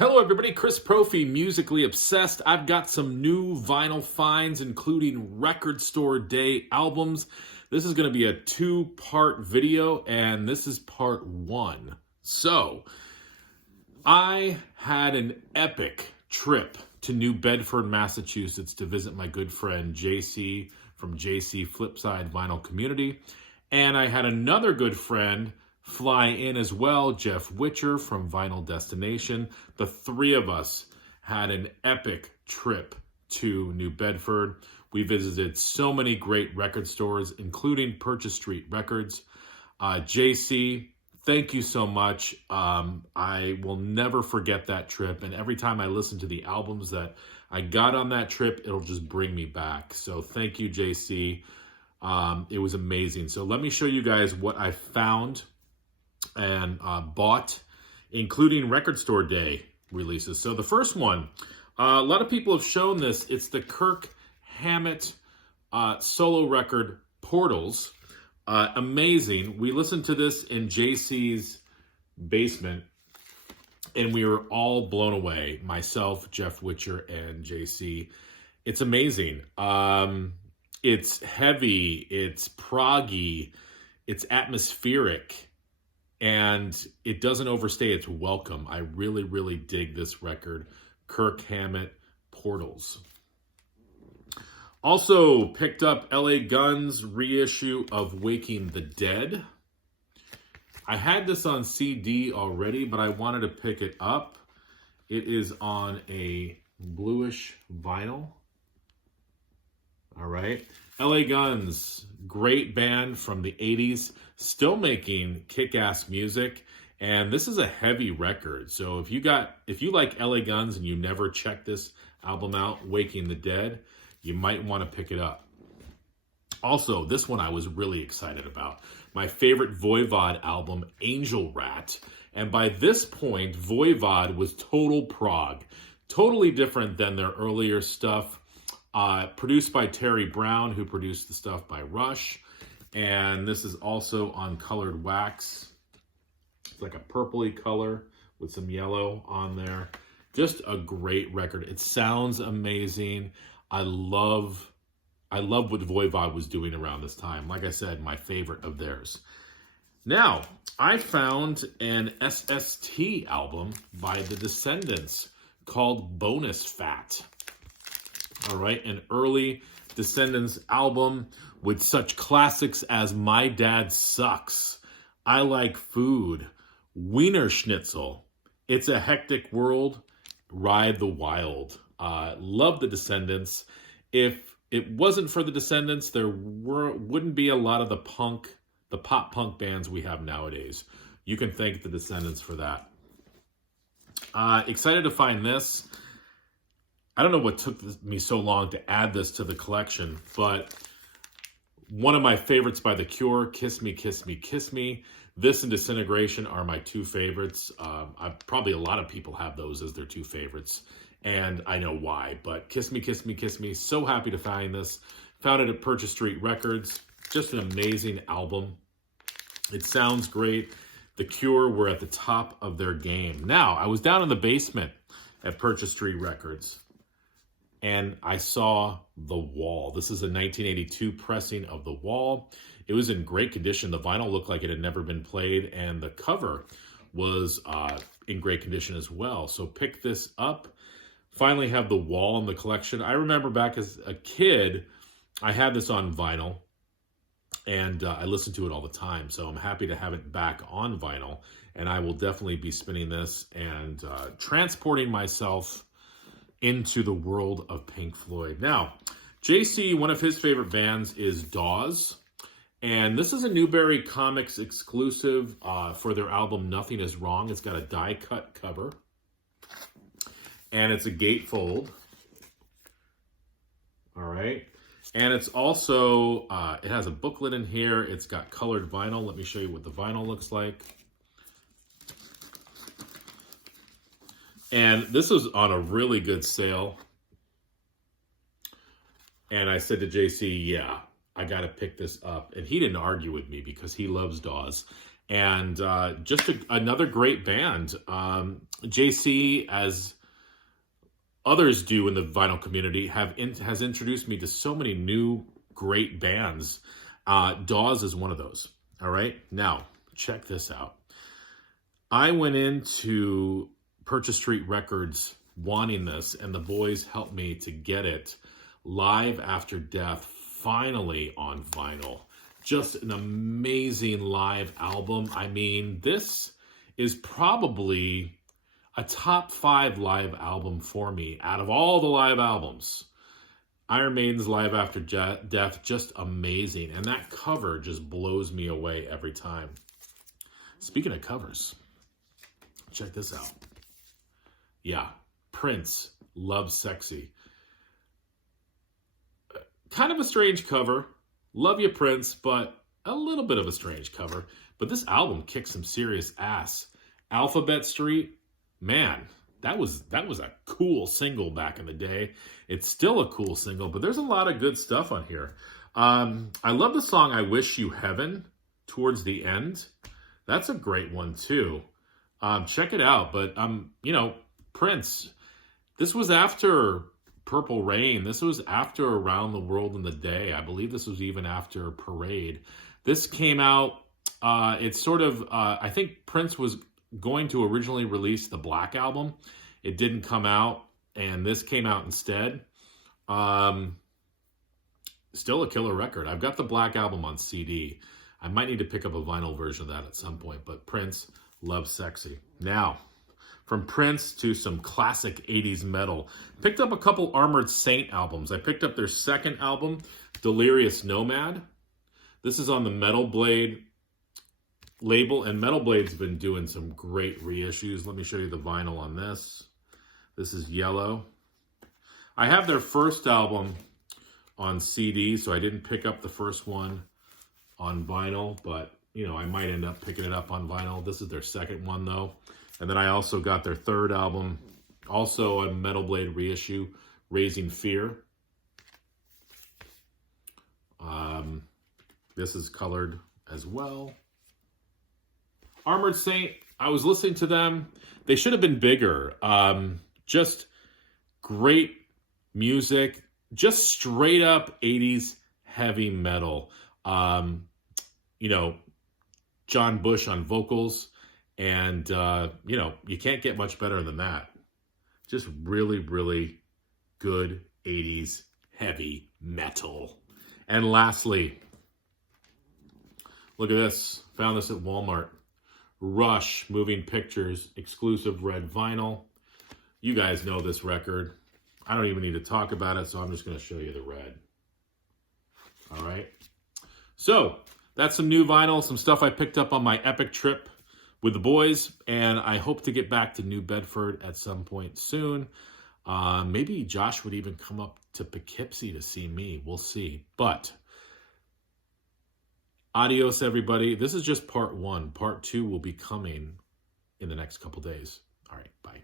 Hello everybody, Chris Profi, Musically Obsessed. I've got some new vinyl finds, including Record Store Day albums. This is going to be a two-part video, and this is part one. So, I had an epic trip to New Bedford, Massachusetts to visit my good friend JC from JC Flipside Vinyl Community. And I had another good friend fly in as well, Jeff Witcher from Vinyl Destination. The three of us had an epic trip to New Bedford. We visited so many great record stores, including Purchase Street Records. JC, thank you so much. I will never forget that trip. And every time I listen to the albums that I got on that trip, it'll just bring me back. So thank you, JC. It was amazing. So let me show you guys what I found and bought, including Record Store Day releases. So the first one, a lot of people have shown this. It's the Kirk Hammett solo record, Portals. Amazing. We listened to this in JC's basement, and we were all blown away. Myself, Jeff Witcher, and JC. It's amazing. It's heavy. It's proggy. It's atmospheric. And it doesn't overstay its welcome. I really, really dig this record, Kirk Hammett, Portals. Also picked up LA Guns reissue of Waking the Dead. I had this on CD already, but I wanted to pick it up. It is on a bluish vinyl. All right. LA Guns, great band from the 80s, still making kick-ass music, and this is a heavy record. So if you like LA Guns and you never checked this album out, Waking the Dead, you might want to pick it up. Also, this one I was really excited about. My favorite Voivod album, Angel Rat. And by this point, Voivod was total prog. Totally different than their earlier stuff. Produced by Terry Brown, who produced the stuff by Rush. And this is also on colored wax. It's like a purpley color with some yellow on there. Just a great record. It sounds amazing. I love what Voivod was doing around this time. Like I said, my favorite of theirs. Now, I found an SST album by The Descendants called Bonus Fat. All right, an early Descendants album with such classics as My Dad Sucks, I Like Food, Wiener Schnitzel, It's a Hectic World, Ride the Wild. Love the Descendants. If it wasn't for the Descendants, there wouldn't be a lot of the pop punk bands we have nowadays. You can thank the Descendants for that. Excited to find this. I don't know what took me so long to add this to the collection, but one of my favorites by The Cure, Kiss Me, Kiss Me, Kiss Me. This and Disintegration are my two favorites. Probably a lot of people have those as their two favorites, and I know why. But Kiss Me, Kiss Me, Kiss Me. So happy to find this. Found it at Purchase Street Records. Just an amazing album. It sounds great. The Cure were at the top of their game. Now, I was down in the basement at Purchase Street Records, and I saw The Wall. This is a 1982 pressing of The Wall. It was in great condition. The vinyl looked like it had never been played, and the cover was in great condition as well. So pick this up. Finally have The Wall in the collection. I remember back as a kid, I had this on vinyl, and I listened to it all the time. So I'm happy to have it back on vinyl, and I will definitely be spinning this and transporting myself into the world of Pink Floyd. Now, JC, one of his favorite bands is Dawes, and this is a Newberry Comics exclusive for their album Nothing Is Wrong. It's got a die-cut cover, and it's a gatefold. All right, and it's also, it has a booklet in here. It's got colored vinyl. Let me show you what the vinyl looks like. And this was on a really good sale. And I said to JC, yeah, I got to pick this up. And he didn't argue with me because he loves Dawes. And just another great band. JC, as others do in the vinyl community, has introduced me to so many new great bands. Dawes is one of those. All right, now check this out. I went into Purchase Street Records wanting this, and the boys helped me to get it. Live After Death, finally on vinyl. Just an amazing live album. I mean, this is probably a top 5 live album for me out of all the live albums. Iron Maiden's Live After Death, just amazing. And that cover just blows me away every time. Speaking of covers, check this out. Yeah, Prince, Love Sexy. Kind of a strange cover. Love you, Prince, but a little bit of a strange cover. But this album kicks some serious ass. Alphabet Street, man, that was a cool single back in the day. It's still a cool single, but there's a lot of good stuff on here. I love the song I Wish You Heaven towards the end. That's a great one too. Check it out. But Prince, this was after Purple Rain. This was after Around the World in the Day. I believe this was even after Parade. This came out, it's sort of, I think Prince was going to originally release the Black Album. It didn't come out, and this came out instead. Still a killer record. I've got the Black Album on CD. I might need to pick up a vinyl version of that at some point, but Prince, Love Sexy. Now, from Prince to some classic 80s metal. Picked up a couple Armored Saint albums. I picked up their second album, Delirious Nomad. This is on the Metal Blade label, and Metal Blade's been doing some great reissues. Let me show you the vinyl on this. This is yellow. I have their first album on CD, so I didn't pick up the first one on vinyl, but I might end up picking it up on vinyl. This is their second one though. And then I also got their third album, also a Metal Blade reissue, Raising Fear. This is colored as well. Armored Saint, I was listening to them. They should have been bigger. Just great music. Just straight up 80s heavy metal. John Bush on vocals. And, you can't get much better than that. Just really, really good 80s heavy metal. And lastly, look at this. Found this at Walmart. Rush Moving Pictures exclusive red vinyl. You guys know this record. I don't even need to talk about it, so I'm just going to show you the red. All right. So that's some new vinyl, some stuff I picked up on my epic trip with the boys, and I hope to get back to New Bedford at some point soon. Maybe Josh would even come up to Poughkeepsie to see me. We'll see. But adios, everybody. This is just part 1. Part 2 will be coming in the next couple days. All right, bye.